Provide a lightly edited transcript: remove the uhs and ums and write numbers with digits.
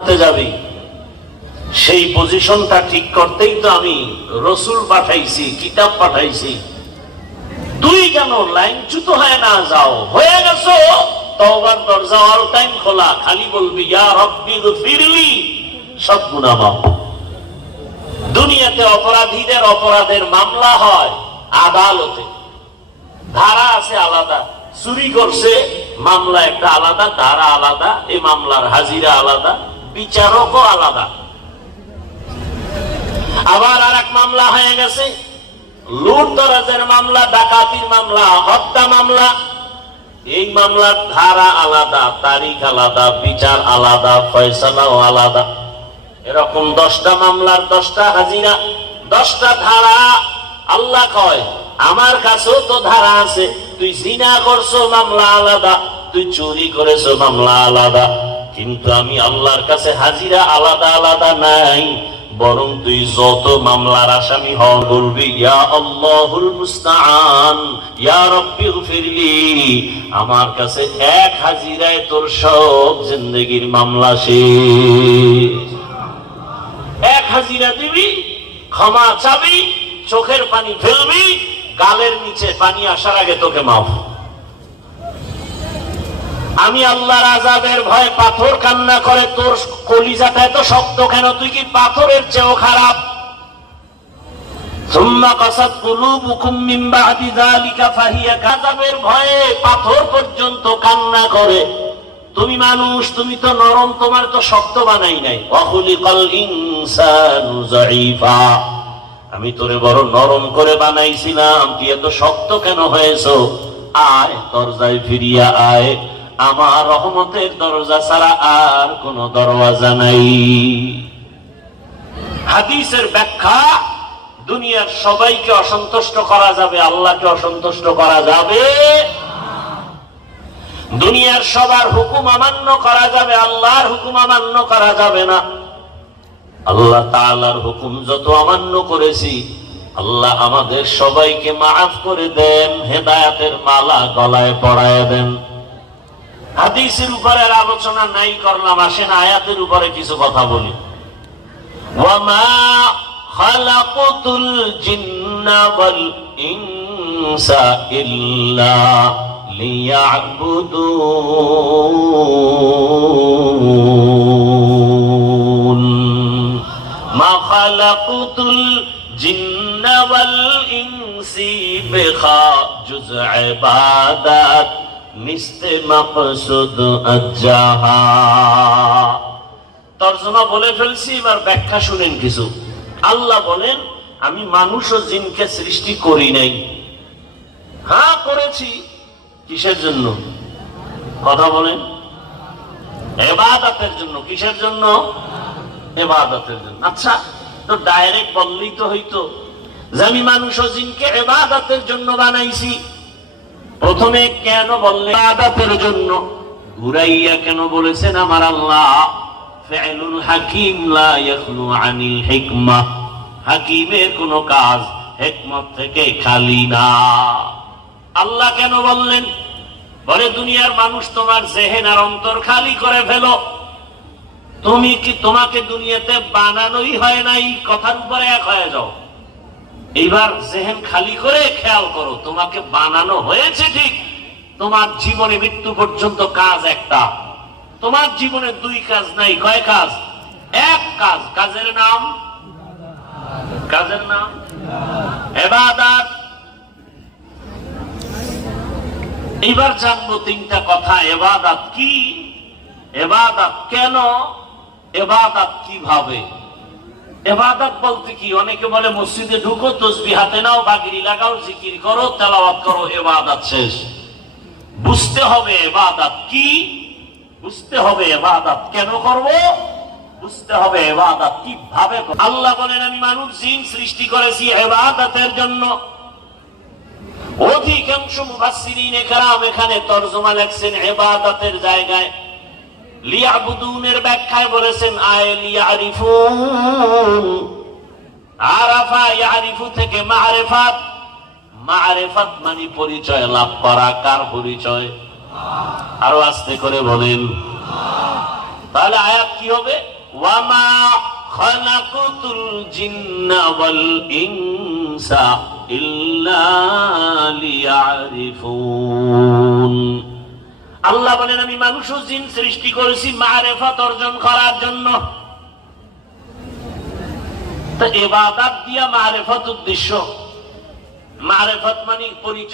যাবি সেই পজিশনটা ঠিক করতেই তো আমি রসুল পাঠাইছি, কিতাব পাঠাইছি। তুই কেন লাইনচ্যুত হয়ে না যাও? হয়ে গেছো, তওবার দরজা অল টাইম খোলা, খালি বলবি ইয়া রাব্বি গফিরলি, সব গুনাহ মাফ। দুনিয়াতে অপরাধীদের অপরাধের মামলা হয় আদালতে, ধারা আছে আলাদা। চুরি করছে, মামলা একটা আলাদা, ধারা আলাদা, এই মামলার হাজিরা আলাদা, বিচারকও আলাদা। আবার আর এক মামলা হয়ে গেছে লুট তরাজের মামলা, ডাকাতির মামলা, হত্যা মামলা। এই মামলার ধারা আলাদা, তারিখ আলাদা, বিচার আলাদা, ফয়সালাও আলাদা। এরকম 10টা মামলার 10টা হাজিরা, 10টা ধারা। আল্লাহ কয় আমার কাছেও তো ধারা আছে। তুই জিনা করছো, মামলা আলাদা। তুই চুরি করেছো, মামলা আলাদা। কিন্তু আমি আল্লাহর কাছে হাজিরা আলাদা আলাদা নাই, বরং তুই যত মামলার আসামি হও বলবি ইয়া আল্লাহুল মুস্তাআন, ইয়া রাব্বি গফিরলি। আমার কাছে এক হাজিরায় তোর সব জিন্দেগির মামলা শেষ। এক হাজিরা দিবি, ক্ষমা চাবি, চোখের পানি ফেলবি, গালের নিচে পানি আসার আগে তোকে মাফ। আমি আল্লাহর আযাবের ভয় পাথর কান্না করে, তোর কলিজাটা এত শক্ত কেন? তুই কি পাথরের চেয়েও খারাপ? সুম্মা কাসাত কুলুবুকুম মিন বাদি যালিকা ফাহিয়া কাযাবের ভয়ে পাথর পর্যন্ত কান্না করে। তুমি মানুষ, তুমি তো নরম, তোমার তো শক্ত বানাই নাই। ওয়াখুলিকাল ইনসানু যায়ীফা, আমি তোরে বড় নরম করে বানাইছিলাম, তুই এত শক্ত কেন হয়েছো? আয় দরজায় ফিরিয়া আয়, আমার রহমতের দরজা ছাড়া আর কোন দরওয়াজা নাই। হাদিসের ব্যাখ্যা, দুনিয়ার সবাইকে অসন্তুষ্ট করা যাবে, আল্লাহকে অসন্তুষ্ট করা যাবে। দুনিয়ার সবার হুকুম অমান্য করা যাবে, আল্লাহর হুকুম অমান্য করা যাবে না। আল্লাহ তাআলার হুকুম যত অমান্য করেছি, আল্লাহ আমাদের সবাইকে মাফ করে দেন, হেদায়েতের মালা গলায় পরায় দেন। হাদিসের উপরে আলোচনা নাই করলাম, আসেন আয়াতের উপরে কিছু কথা বলি। ওয়ামা খালাকতুল জিন্না ওয়াল ইনসা ইল্লা লিয়াবুদুন, মা খালাকতুল জিন্না ওয়াল ইনসি বিখা জুজ ইবাদাত মিস্তে মাকসুদ আজ্জাহা। তরজমা বলে ফেলছি, এবার ব্যাখ্যা শুনেন কিছু। আল্লাহ বলেন আমি মানুষ ও জিনকে সৃষ্টি করি নাই। হ্যাঁ করেছি। কিসের জন্য? কথা বলেন। ইবাদতের জন্য। কিসের জন্য? ইবাদতের জন্য। আচ্ছা, তো ডাইরেক্ট বললেই তো হইতো যে আমি মানুষ ও জিনকে ইবাদতের জন্য বানাইছি। প্রথমে কেন বললেন ইবাদতের জন্য? ঘুরাইয়া কেন বলেছেন আমার আল্লাহ? ফি'লুল হাকিম লা ইয়াখলু আনিল হিকমা, হাকিমের কোন কাজ হিকমত থেকে খালি না। আল্লাহ কেন বললেন? বলে দুনিয়ার মানুষ তোমার জেহেন আর অন্তর খালি করে ফেলো। তুমি কি, তোমাকে দুনিয়াতে বানানোই হয় নাই, কথার উপরে এক হয়ে যাও। এইবার জেহেন খালি করে খেয়াল করো, তোমাকে বানানো হয়েছে ঠিক, তোমার জীবনে মৃত্যু পর্যন্ত কাজ একটা। তোমার জীবনে 2 কাজ নাই। কয় কাজ? এক কাজ। কাজের নাম ইবাদত। এবার জানবো 3টা কথা। ইবাদত কি? ইবাদত কেন? ইবাদত কিভাবে? ইবাদত বলতে কি? অনেকে বলে মসজিদে ঢুকো, তাসবিহ হাতে নাও, বাগিরি লাগাও, জিকির করো, তেলাওয়াত করো, ইবাদত শেষ। বুঝতে হবে ইবাদত কি, বুঝতে হবে ইবাদত কেন করব, বুঝতে হবে ইবাদত কিভাবে। আল্লাহ বলেন আমি মানুষ জিন সৃষ্টি করেছি ইবাদতের জন্য। অধিকাংশ মুফাসসিরিনে কেরাম এখানে তরজমা লিখছেন ইবাদতের জায়গায় লিয়াবুদুনের ব্যাখ্যায় বলেছেন আয় লিয়ারিফুন। আরাফা ইয়ারিফু থেকে মারিফাত, মারিফাত মানে পরিচয় লাভ করা। কার পরিচয়? আরো আস্তে করে বলেন। তাহলে আয়াত কি হবে? ওয়ামা খালাকুতুল জিন্না ওয়াল ইনসা ইল্লা লিয়ারিফুন। আল্লাহ বলেন আমি মানুষ ও জিন সৃষ্টি করেছি মারিফত অর্জন করার জন্য। তো ইবাদত দিয়া মারিফত উদ্দেশ্য, মারিফত মানে পরিচয়।